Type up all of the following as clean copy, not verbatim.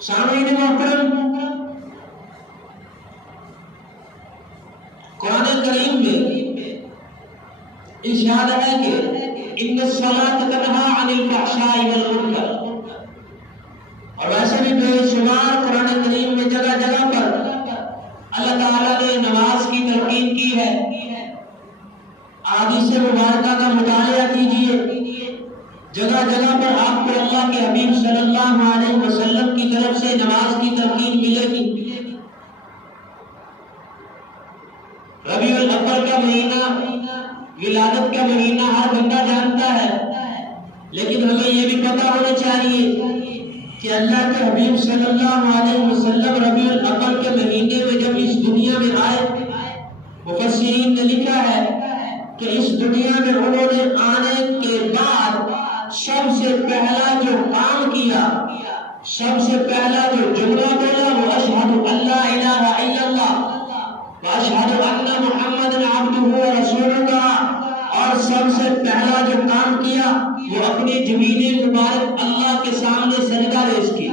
سامعین محترم، قرآن کریم میں ارشاد ہے کہ ان الصلاۃ تنہی عن الفحشاء والمنکر، اور ویسے بھی بے شمار قرآن کریم میں جگہ جگہ پر اللہ تعالیٰ نے نماز کی تلقین کی ہے۔ احادیث مبارکہ کا مطالعہ کیجیے، جگہ جگہ پر آپ کو اللہ کے حبیب صلی اللہ علیہ وسلم کی طرف سے نماز کی تلقین ملے گی۔ ربیع الاول کا مہینہ ولادت کا مہینہ ہر بندہ جانتا ہے، لیکن ہمیں یہ بھی پتہ ہونا چاہیے کہ اللہ کے حبیب صلی اللہ علیہ وسلم ربیع الاول کے مہینے میں جب اس دنیا میں آئے، مفسرین نے لکھا ہے کہ اس دنیا میں انہوں نے آنے کے بعد سب سے پہلا جو کام کیا، سب سے پہلا جو جملہ بولا وہ اشہد ان لا الہ الا اللہ واشہد ان محمد عبدہ ورسولہ، اور سب سے پہلا جو کام کیا وہ اپنی جبین مبارک اللہ کے سامنے سجدہ ریز کی۔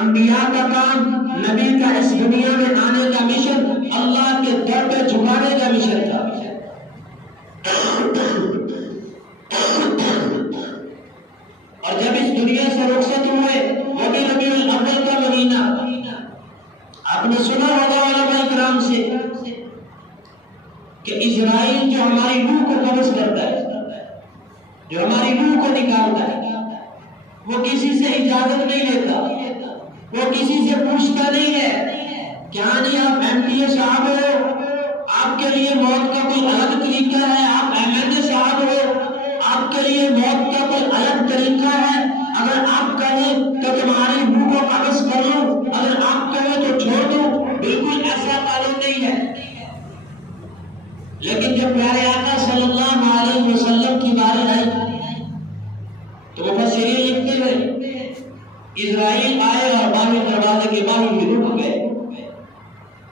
انبیاء کا کام، نبی کا اس دنیا میں آنے کا مشن اللہ کے در پہ جھکانے کا مشن تھا۔ اور جب اس دنیا سے رخصت ہوئے، وہ بھی ربیع الاول کا مہینہ، آپ نے سنا ہوگا علماء کرام سے کہ اسرائیل جو ہماری روح کو قبض کرتا ہے، جو ہماری روح کو نکالتا ہے، وہ کسی سے اجازت نہیں لیتا، وہ کسی سے پوچھتا نہیں ہے کہ ہاں جی آپ ایم پی اے صاحب ہو، آپ کے لیے موت کا کوئی الگ طریقہ ہے، آپ ایم ایل اے صاحب ہو، آپ کے لیے موت کا کوئی الگ طریقہ ہے، اگر آپ کہیں تو تمہاری روح کو قبض کر لوں، اگر آپ کہیں تو چھوڑ دوں، بالکل ایسا قانون نہیں ہے۔ لیکن جب پیارے آقا صلی اللہ علیہ وسلم کی باری آئی تو مفسرین لکھتے ہوئے اسرائیل آئے اور باہر دروازے کے باہر ہی رک گئے،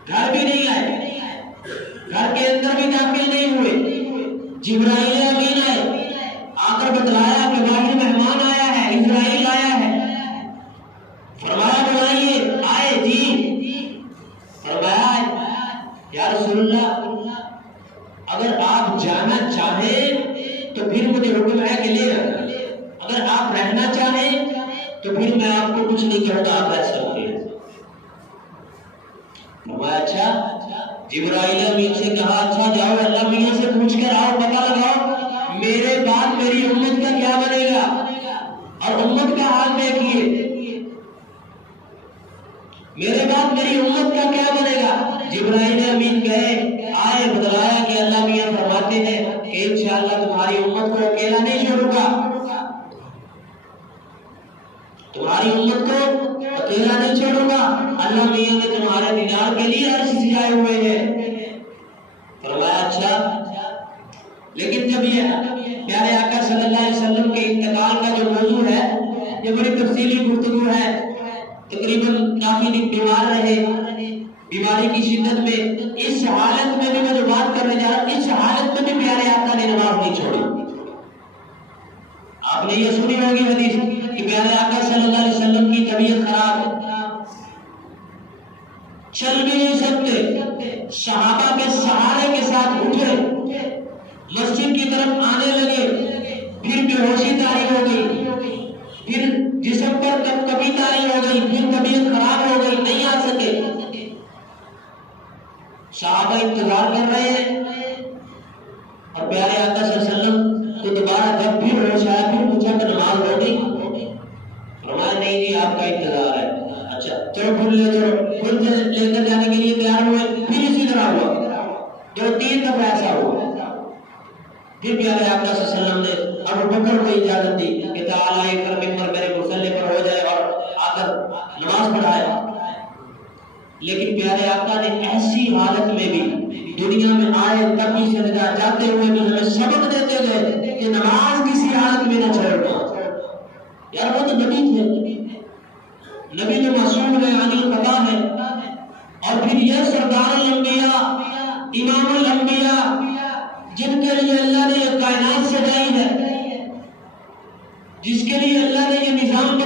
گھر بھی نہیں آئے، گھر کے اندر بھی داخل نہیں ہوئے۔ جبرائیل امین آئے، آ کر بتلایا کہ باہر مہمان آیا ہے، اسرائیل آیا ہے۔ فرمایا بلائیے، آئے جی۔ فرمایا یا رسول اللہ اگر آپ جانا چاہیں تو پھر مجھے حکم ہے کہ لے رہا، اگر آپ رہنا چاہیں تو پھر میں آپ کو کچھ نہیں کہتا، آپ رہ سکتے ہیں۔ فرمایا اچھا، جبرائیل امین سے کہا اچھا جاؤ اللہ میاں سے پوچھ کر آؤ، پتہ لگاؤ میرے بعد میری امت کا کیا بنے گا، اور امت کا حال دیکھیے، میرے بعد میری امت کا کیا بنے گا۔ جبرائیل امین گئے، آئے، بتلایا کہ اللہ میاں فرماتے ہیں کہ انشاءاللہ تمہاری امت کو اکیلا نہیں چھوڑوں گا، تمہاری امت کو اکیلا نہیں چھوڑوں گا، اللہ میاں نے تمہارے دیدار کے لیے عرش سجائے ہوئے ہیں۔ فرمایا اچھا، لیکن جب یہ پیارے آقا صلی اللہ علیہ وسلم کے انتقال کا جو موضوع ہے یہ بڑی تفصیلی گفتگو ہے، تقریباً کافی دن بیمار رہے، بیماری کی شدت میں، اس حالت میں بھی میں جو بات کرنے جا رہا ہوں، اس حالت میں بھی پیارے آقا نے نماز نہیں چھوڑی۔ آپ نے یہ سنی ہوگی حدیث کہ پیارے آقا صلی اللہ علیہ وسلم کی طبیعت خراب، چل بھی نہیں سکتے، صحابہ کے سہارے کے ساتھ اٹھے، مسجد کی طرف آنے لگے، پھر بے ہوشی طاری ہو گئی، پھر جسم پر کبھی طاری ہو گئی، پھر طبیعت خراب ہو گئی، نہیں آ سکے۔ صحابہ انتظار کر رہے ہیں اور پیارے آقا صلی اللہ علیہ وسلم کو دوبارہ جب بھی ہوش آیا، پھر پوچھا کہ نماز ہو گئی؟ فرمایا نہیں آپ کا انتظار ہے۔ اچھا چلو پھول لے کر جانے کے لیے تیار ہوئے، پھر اسی طرح ہوا، جو 3 دفعہ ایسا ہوا۔ پھر پیارے آقا صلی اللہ علیہ وسلم نے ابو بکر کو اجازت دی کہ تعال آئے کر ممبر میرے مصلی پر ہو جائے اور آ کر نماز پڑھائے، لیکن پیارے آقا نے ایسی حالت میں بھی دنیا میں آئے تب بھی سجدہ جاتے ہوئے بھی ہمیں سبق دیتے گئے کہ نماز کسی حالت میں نہ چھوڑنا۔ یار وہ تو نبی تھے، نبی جو معصوم ہے، عن الخطا ہے، اور پھر یہ سردار الانبیاء، امام الانبیاء، جن کے لیے اللہ نے یہ کائنات سجائی ہے، جس کے لیے اللہ نے یہ نظام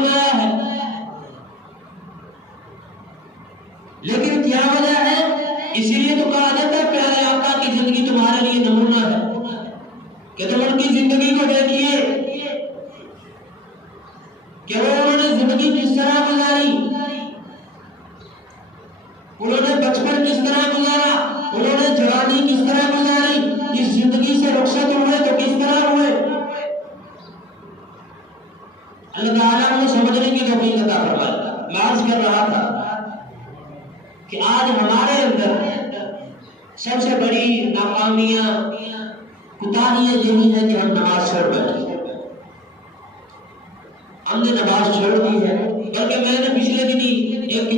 ان کی زندگی کو دیکھیے کہ انہوں نے زندگی کس طرح گزاری، انہوں نے بچپن کس طرح گزارا، انہوں نے جوانی کس طرح گزاری، اس زندگی سے رخصت ہوئے تو کس طرح ہوئے۔ اللہ تعالیٰ نے سمجھنے کی توفیق عطا فرمائی۔ میں عرض کر رہا تھا کہ آج ہمارے اندر سب سے بڑی ناکامیاں کوتاہیاں یہی ہے کہ ہم نماز چھوڑ بیٹھے، ہم نے نماز چھوڑ دی ہے۔ بلکہ میں نے پچھلے دنی ایک